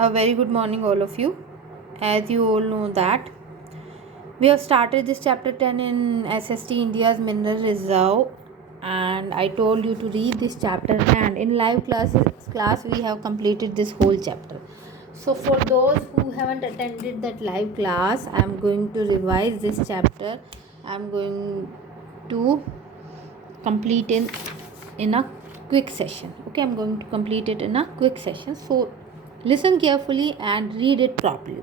A very good morning, all of you. As you all know that we have started this chapter 10 in SST India's Mineral Reserve, and I told you to read this chapter. And in live class we have completed this whole chapter. So for those who haven't attended that live class, I am going to revise this chapter. I am going to complete in a quick session. Okay, I'm going to complete it in a quick session. So listen carefully and read it properly.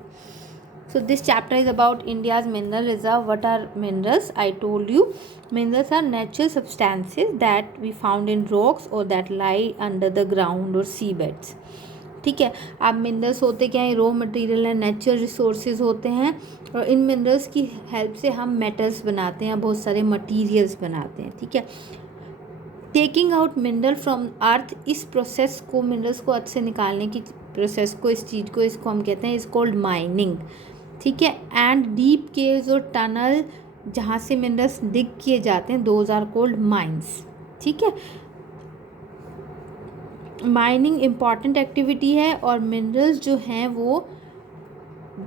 So this chapter is about India's mineral reserve. What are minerals? I told you minerals are natural substances that we found in rocks or that lie under the ground or seabeds. ठीक है. अब minerals होते क्या है? Raw material है, natural resources होते हैं, और इन मिनरल्स की हेल्प से हम मेटल्स बनाते हैं, बहुत सारे मटेरियल्स बनाते हैं. ठीक है. टेकिंग आउट मिनरल फ्रॉम अर्थ, इस प्रोसेस को, मिनरल्स को अर्थ से निकालने की प्रोसेस को, इस चीज़ को, इसको हम कहते हैं इज कॉल्ड माइनिंग. ठीक है. एंड डीप केव्स और टनल जहाँ से मिनरल्स डिग किए जाते हैं, दोज आर कॉल्ड माइंस. ठीक है. माइनिंग इम्पॉर्टेंट एक्टिविटी है, और मिनरल्स जो हैं वो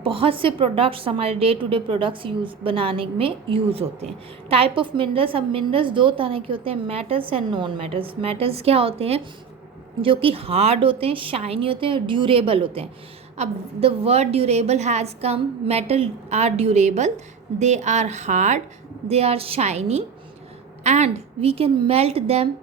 बहुत से प्रोडक्ट्स, हमारे डे टू डे प्रोडक्ट्स बनाने में यूज़ होते हैं. Type of minerals. अब मिनरल्स दो तरह के होते हैं, metals and non metals. Metals क्या होते हैं? जो कि हार्ड होते हैं, शाइनी होते हैं, ड्यूरेबल होते हैं. अब the word durable has come. Metal are durable, they are hard, they are shiny, and we can melt them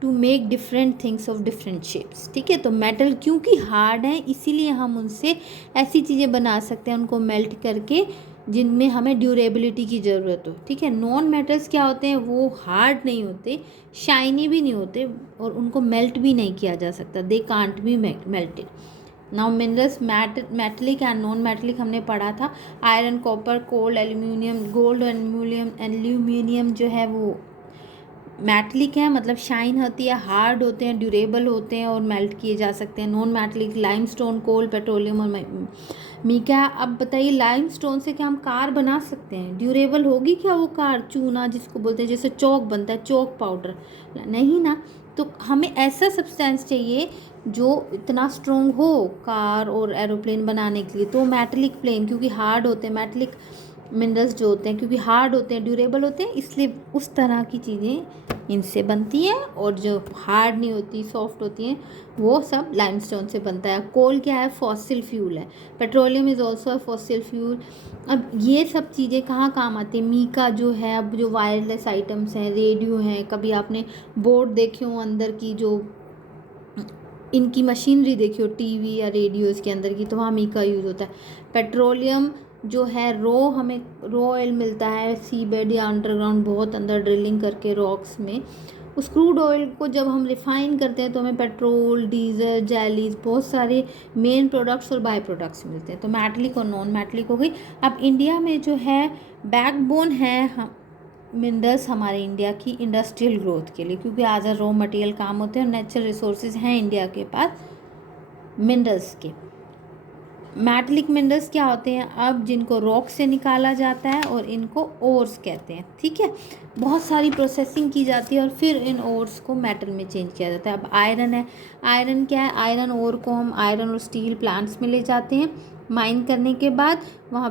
to make different things of different shapes. ठीक है. तो मेटल क्योंकि हार्ड है, इसीलिए हम उनसे ऐसी चीज़ें बना सकते हैं उनको मेल्ट करके जिनमें हमें ड्यूरेबिलिटी की ज़रूरत हो. ठीक है. नॉन मेटल्स क्या होते हैं? वो हार्ड नहीं होते, शाइनी भी नहीं होते, और उनको मेल्ट भी नहीं किया जा सकता. They can't be melted. Now minerals, metallic and non metallic हमने पढ़ा था. आयरन, कॉपर, कोल, एल्यूमिनियम. गोल्ड और एल्यूमिनियम जो है वो मेटलिक है, मतलब शाइन होती है, हार्ड होते हैं, ड्यूरेबल होते हैं और मेल्ट किए जा सकते हैं. नॉन मेटलिक लाइमस्टोन, कोल, पेट्रोलियम और मीका. अब बताइए, लाइमस्टोन से क्या हम कार बना सकते हैं? ड्यूरेबल होगी क्या वो कार? चूना जिसको बोलते हैं, जैसे चौक बनता है, चौक पाउडर, नहीं ना. तो हमें ऐसा सब्सटेंस चाहिए जो इतना स्ट्रॉन्ग हो कार और एरोप्लेन बनाने के लिए. तो मेटलिक प्लेन, क्योंकि हार्ड होते हैं, मेटलिक मिनरल्स जो होते हैं क्योंकि हार्ड होते हैं, ड्यूरेबल होते हैं, इसलिए उस तरह की चीज़ें इनसे बनती हैं. और जो हार्ड नहीं होती, सॉफ्ट होती हैं, वो सब लाइमस्टोन से बनता है. कोल क्या है? फॉसिल फ्यूल है. Petroleum is also a fossil fuel. अब ये सब चीज़ें कहाँ काम आती हैं? मीका जो है, अब जो वायरलेस आइटम्स हैं, रेडियो हैं, कभी आपने बोर्ड देखे हो अंदर की, जो इनकी मशीनरी देखी हो, टीवी या रेडियो इसके अंदर की, तो वहाँ मीका यूज़ होता है. पेट्रोलियम जो है, हमें रॉ ऑयल मिलता है सी बेड या अंडरग्राउंड, बहुत अंदर ड्रिलिंग करके रॉक्स में. उस क्रूड ऑयल को जब हम रिफ़ाइन करते हैं तो हमें पेट्रोल, डीजल, जेलीज, बहुत सारे मेन प्रोडक्ट्स और बाय प्रोडक्ट्स मिलते हैं. तो मेटलिक और नॉन मेटलिक हो गई. अब इंडिया में जो है बैकबोन है मिनरल्स हमारे इंडिया की इंडस्ट्रियल ग्रोथ के लिए, क्योंकि आज रॉ मटेरियल काम होते हैं और नेचुरल रिसोर्सेज हैं इंडिया के पास मिनरल्स के. मेटलिक मिनरल्स क्या होते हैं? अब जिनको रॉक से निकाला जाता है और इनको ओर्स कहते हैं. ठीक है. बहुत सारी प्रोसेसिंग की जाती है और फिर इन ओर्स को मेटल में चेंज किया जाता है. अब आयरन है. आयरन क्या है? आयरन ओर को हम आयरन और स्टील प्लांट्स में ले जाते हैं. माइन करने के बाद वहाँ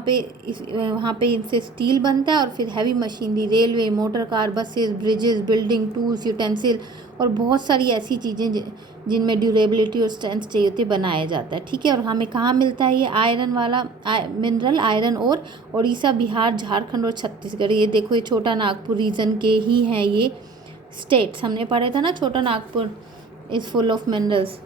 पे इनसे स्टील बनता है, और फिर heavy machinery, railway, motor car, buses, bridges, building, tools, utensil और बहुत सारी ऐसी चीज़ें जिनमें ड्यूरेबिलिटी और स्ट्रेंथ चाहिए होती है, बनाया जाता है. ठीक है. और हमें कहाँ मिलता है ये आयरन वाला मिनरल? आयरन और उड़ीसा, बिहार, झारखंड और छत्तीसगढ़. ये देखो, ये छोटा नागपुर रीजन के ही हैं ये स्टेट्स. हमने पढ़ा था ना, छोटा Nagpur is full of minerals.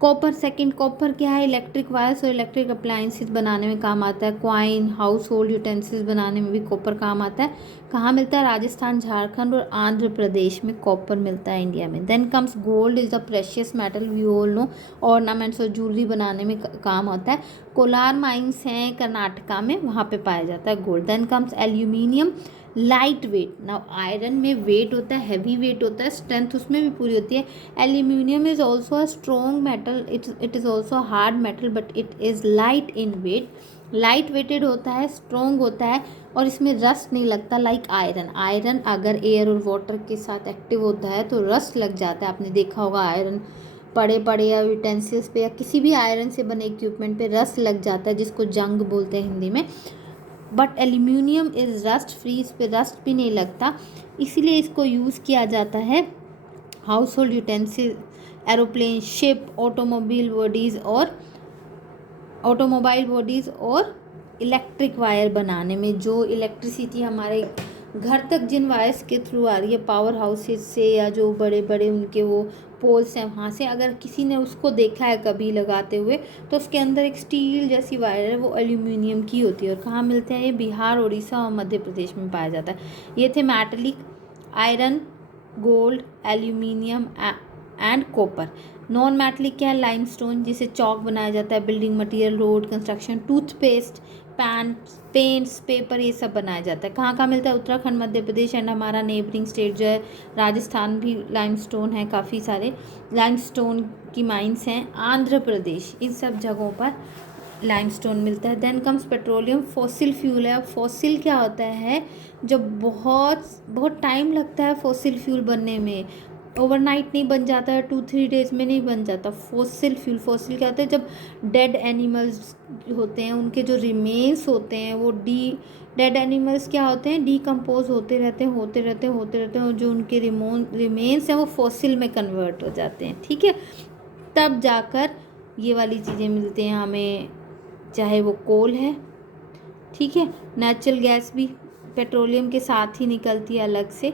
Copper second. Copper क्या है? इलेक्ट्रिक वायर्स और इलेक्ट्रिक अप्लायंसेस बनाने में काम आता है. क्वाइन, हाउस होल्ड यूटेंसिल्स बनाने में भी कॉपर काम आता है. कहाँ मिलता है? राजस्थान, झारखंड और आंध्र प्रदेश में कॉपर मिलता है इंडिया में. Then comes gold is the precious metal, we all know. Ornaments और ज्वेलरी बनाने में काम आता है. कोलार माइंस हैं कर्नाटका में, वहाँ पे पाया जाता है gold. Then comes aluminium, light weight. Now iron में वेट होता है, हैवी वेट होता है, स्ट्रेंथ उसमें भी पूरी होती है. Aluminium is also a strong metal, it is also hard metal, but it is light in weight. Light weighted होता है, स्ट्रॉन्ग होता है, और इसमें रस्ट नहीं लगता लाइक आयरन. आयरन अगर एयर और वाटर के साथ एक्टिव होता है तो रस्ट लग जाता है. आपने देखा होगा आयरन पड़े पड़े या यूटेंसिल्स पे या किसी भी आयरन से बने इक्विपमेंट पे रस्ट लग जाता है, जिसको जंग बोलते हैं हिंदी में। But aluminium is rust free, इस पे रस्ट भी नहीं लगता, इसीलिए इसको यूज़ किया जाता है house hold utensil, aeroplane, ship, automobile bodies और इलेक्ट्रिक वायर बनाने में। जो इलेक्ट्रिसिटी हमारे घर तक जिन वायर्स के थ्रू आ रही है, पावर हाउसेस से या जो बड़े बड़े उनके वो पोल्स हैं वहाँ से, अगर किसी ने उसको देखा है कभी लगाते हुए, तो उसके अंदर एक स्टील जैसी वायर है, वो एल्यूमिनियम की होती है। और कहाँ मिलते हैं ये? बिहार, उड़ीसा और मध्य प्रदेश में पाया जाता है। ये थे metallic, iron, gold, aluminium and copper. Non metallic क्या है? लाइमस्टोन, जिसे चौक बनाया जाता है, building material, road construction, toothpaste, paints, paper, ये सब बनाया जाता है। कहाँ कहाँ मिलता है? उत्तराखंड, मध्य प्रदेश एंड हमारा नेबरिंग स्टेट जो है राजस्थान भी लाइमस्टोन है, काफ़ी सारे लाइमस्टोन की माइंस हैं। आंध्र प्रदेश, इन सब जगहों पर लाइमस्टोन मिलता है। Then comes petroleum, fossil fuel है। अब फॉसिल क्या होता है? जब बहुत बहुत टाइम लगता है फॉसिल फ्यूल बनने में, ओवरनाइट नहीं बन जाता है, 2-3 डेज में नहीं बन जाता। फॉसिल फ्यूल, फॉसिल क्या होता है? जब डेड एनिमल्स होते हैं, उनके जो रिमेन्स होते हैं वो डेड एनिमल्स क्या होते हैं? डीकम्पोज होते रहते हैं और जो उनके रिमेन्स हैं वो फॉसिल में कन्वर्ट हो जाते हैं, ठीक है। तब जाकर ये वाली चीज़ें मिलती हैं हमें, चाहे वो कोल है, ठीक है, नेचुरल गैस भी पेट्रोलियम के साथ ही निकलती है अलग से।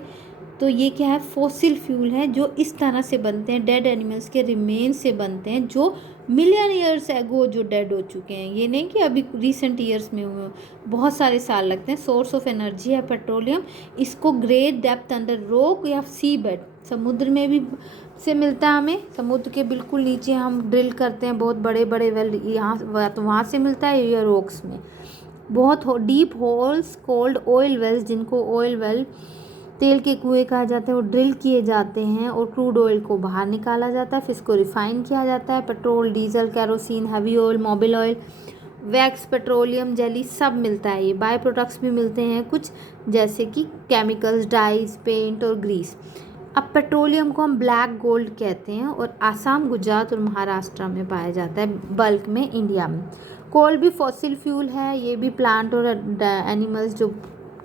तो ये क्या है? फॉसिल फ्यूल है, जो इस तरह से बनते हैं, डेड एनिमल्स के रिमेन से बनते हैं, जो मिलियन ईयर्स एगो जो डेड हो चुके हैं। ये नहीं कि अभी रिसेंट ईयर्स में हुए, बहुत सारे साल लगते हैं। सोर्स ऑफ एनर्जी है पेट्रोलियम। इसको ग्रेट डेप्थ अंडर रॉक या सी बेड, समुद्र में भी से मिलता है हमें, समुद्र के बिल्कुल नीचे हम ड्रिल करते हैं बहुत बड़े बड़े वेल, यहाँ तो वहाँ से मिलता है, या रॉक्स में। बहुत deep holes called oil wells, जिनको ऑयल वेल तेल के कुएं कहा जाता है, वो ड्रिल किए जाते हैं और क्रूड ऑयल को बाहर निकाला जाता है, फिर इसको रिफाइन किया जाता है। Petrol, diesel, kerosene, heavy oil, Mobil oil, wax, petroleum jelly सब मिलता है। ये बाय प्रोडक्ट्स भी मिलते हैं कुछ, जैसे कि केमिकल्स, डाइज, पेंट और ग्रीस। अब पेट्रोलियम को हम ब्लैक गोल्ड कहते हैं और आसाम, गुजरात और महाराष्ट्र में पाया जाता है बल्क में, इंडिया में। कोल भी फॉसिल फ्यूल है, ये भी प्लांट और एनिमल्स जो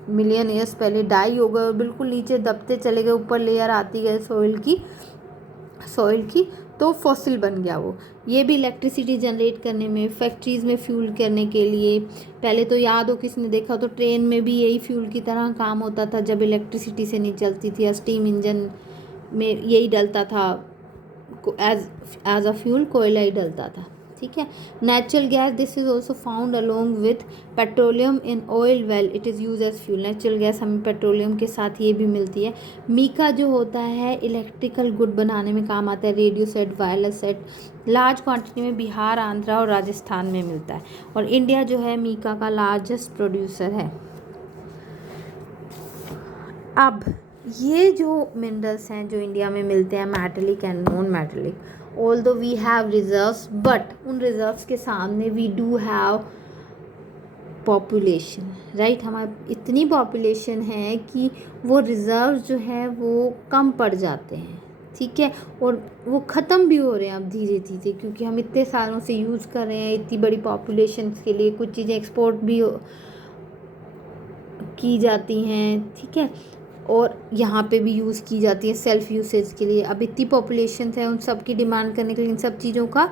मिलियन ईयर्स पहले डाई हो गए और बिल्कुल नीचे दबते चले गए, ऊपर लेयर आती गई सॉइल की, तो फॉसिल बन गया वो। ये भी इलेक्ट्रिसिटी जनरेट करने में, फैक्ट्रीज़ में फ्यूल करने के लिए, पहले तो याद हो किसी ने देखा तो ट्रेन में भी यही फ्यूल की तरह काम होता था, जब इलेक्ट्रिसिटी से नहीं चलती थी या स्टीम इंजन में यही डलता था, एज अ फ्यूल कोयला ही डलता था, ठीक है। Natural gas, this is also found along with petroleum in oil well, it is use as fuel. Natural gas हमें पेट्रोलियम के साथ ये भी मिलती है। मीका जो होता है इलेक्ट्रिकल गुड बनाने में काम आता है, radio set, wireless set, large quantity में बिहार, आंध्रा और राजस्थान में मिलता है, और इंडिया जो है मीका का लार्जेस्ट प्रोड्यूसर है। अब ये जो मिनरल्स हैं जो इंडिया में मिलते हैं, metallic and non metallic, although we have reserves, but उन रिजर्व्स के सामने we do have population, right. हमारी इतनी पॉपुलेशन है कि वो रिजर्व्स जो है वो कम पड़ जाते हैं, ठीक है, और वो ख़त्म भी हो रहे हैं अब धीरे धीरे, क्योंकि हम इतने सालों से यूज़ कर रहे हैं इतनी बड़ी पॉपुलेशन के लिए। कुछ चीज़ें एक्सपोर्ट भी की जाती हैं, ठीक है, और यहाँ पे भी यूज़ की जाती है सेल्फ़ यूसेज के लिए। अब इतनी पॉपुलेशन है, उन सब की डिमांड करने के लिए इन सब चीज़ों का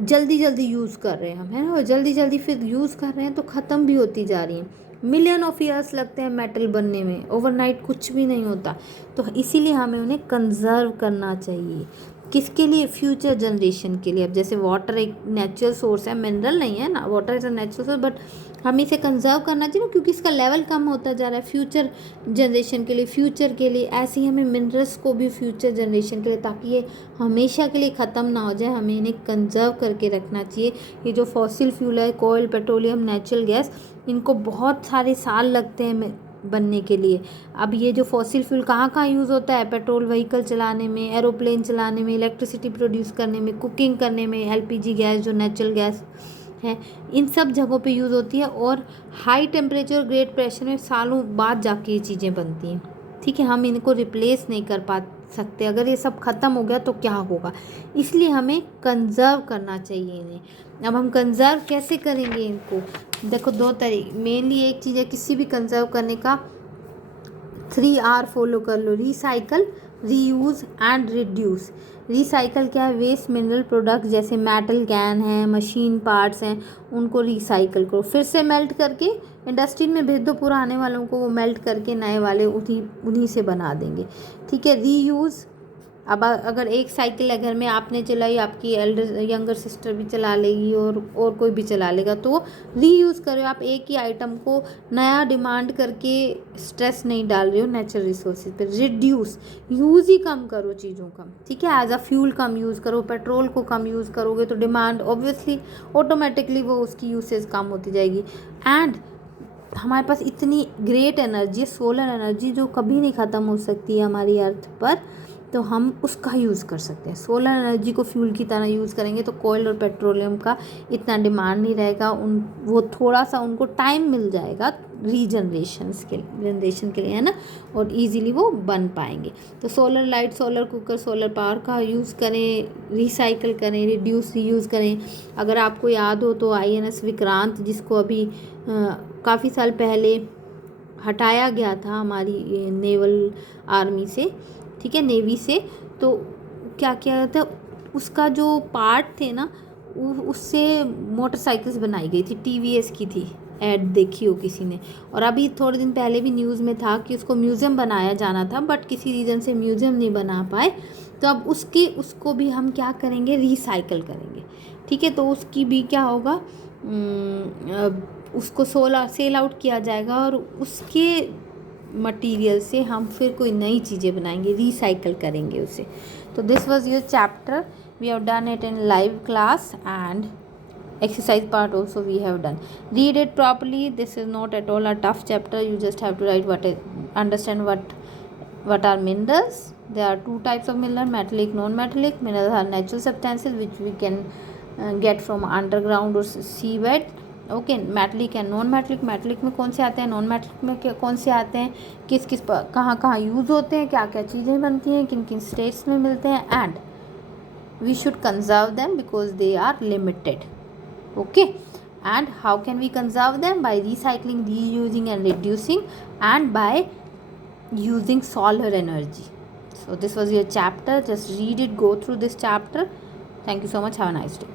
जल्दी जल्दी यूज़ कर रहे हैं हम, है ना, और जल्दी जल्दी फिर यूज़ कर रहे हैं तो ख़त्म भी होती जा रही हैं। मिलियन ऑफ ईयर्स लगते हैं मेटल बनने में, ओवरनाइट कुछ भी नहीं होता। तो इसीलिए हमें उन्हें कंजर्व करना चाहिए, किसके लिए? फ्यूचर जनरेशन के लिए। अब जैसे वाटर एक नेचुरल सोर्स है, मिनरल नहीं है ना, water is a natural source, but हमें इसे कंजर्व करना चाहिए ना, क्योंकि इसका लेवल कम होता जा रहा है फ्यूचर जनरेशन के लिए, फ्यूचर के लिए। ऐसे ही हमें मिनरल्स को भी फ्यूचर जनरेशन के लिए, ताकि ये हमेशा के लिए ख़त्म ना हो जाए, हमें इन्हें कंजर्व करके रखना चाहिए। ये जो फॉसिल फ्यूल है, कोयल, पेट्रोलियम, नेचुरल गैस, इनको बहुत सारे साल लगते हैं बनने के लिए। अब ये जो फॉसिल फ्यूल कहाँ कहाँ यूज़ होता है? पेट्रोल व्हीकल चलाने में, एरोप्लेन चलाने में, इलेक्ट्रिसिटी प्रोड्यूस करने में, कुकिंग करने में, एलपीजी गैस जो नेचुरल गैस है, इन सब जगहों पे यूज़ होती है। और हाई टेम्परेचर और ग्रेट प्रेशर में सालों बाद जाके ये चीज़ें बनती हैं, ठीक है। हम इनको रिप्लेस नहीं कर सकते। अगर ये सब ख़त्म हो गया तो क्या होगा, इसलिए हमें कंज़र्व करना चाहिए इन्हें। अब हम कंज़र्व कैसे करेंगे इनको, देखो दो तरीके, मेनली एक चीज़ है किसी भी कंज़र्व करने का 3R फॉलो कर लो, recycle, reuse and reduce. Recycle क्या है, वेस्ट मिनरल प्रोडक्ट जैसे मेटल कैन है, मशीन पार्ट्स हैं, उनको रिसाइकल करो, फिर से मेल्ट करके इंडस्ट्री में भेज दो, पुराने वालों को वो मेल्ट करके नए वाले उन्हीं से बना देंगे। ठीक है। रीयूज़, अब अगर एक साइकिल है घर में आपने चलाई, आपकी यंगर सिस्टर भी चला लेगी और कोई भी चला लेगा, तो रीयूज़ करो। आप एक ही आइटम को नया डिमांड करके स्ट्रेस नहीं डाल रहे हो नेचुरल रिसोर्सेज पे। रिड्यूस, यूज़ ही कम करो चीज़ों का। ठीक है। एज अ फ्यूल कम यूज़ करो, पेट्रोल को कम यूज़ करोगे तो डिमांड ऑब्वियसली ऑटोमेटिकली वो उसकी यूसेज कम होती जाएगी। एंड हमारे पास इतनी ग्रेट एनर्जी, सोलर एनर्जी, जो कभी नहीं ख़त्म हो सकती है हमारी अर्थ पर, तो हम उसका यूज़ कर सकते हैं। सोलर एनर्जी को फ्यूल की तरह यूज़ करेंगे तो कोयल और पेट्रोलियम का इतना डिमांड नहीं रहेगा, वो थोड़ा सा उनको टाइम मिल जाएगा जनरेशन के लिए, है ना, और इजीली वो बन पाएंगे। तो solar light, solar cooker, solar power का यूज़ करें, रिसाइकल करें, रिड्यूस, रीयूज़ करें। अगर आपको याद हो तो INS विक्रांत, जिसको अभी काफ़ी साल पहले हटाया गया था हमारी नेवल आर्मी से, ठीक है, नेवी से, तो क्या किया था, उसका जो पार्ट थे ना, उससे मोटरसाइकिल्स बनाई गई थी, TVS की थी, ऐड देखी हो किसी ने। और अभी थोड़े दिन पहले भी न्यूज़ में था कि उसको म्यूज़ियम बनाया जाना था, बट किसी रीज़न से म्यूज़ियम नहीं बना पाए, तो अब उसको भी हम क्या करेंगे, रिसाइकल करेंगे। ठीक है। तो उसकी भी क्या होगा, उसको सेल आउट किया जाएगा और उसके मटेरियल से हम फिर कोई नई चीज़ें बनाएंगे, रिसाइकल करेंगे उसे। तो this was your chapter, we have done it in live class and exercise part also we have done. Read it properly. This is not at all a tough chapter. You just have to write understand what are minerals. There are two types of mineral, metallic, non-metallic. Minerals are natural substances which we can get from underground or seabed. Okay, metallic and non metallic. Metallic में कौन से आते हैं, non metallic में कौन से आते हैं, किस किस कहाँ यूज़ होते हैं, क्या क्या चीज़ें बनती हैं, किन किन स्टेट्स में मिलते हैं, and we should conserve them because they are limited. Okay, and how can we conserve them? By recycling, reusing and reducing, and by using solar energy. So this was your chapter. Just read it, go through this chapter. Thank you so much. Have a nice day.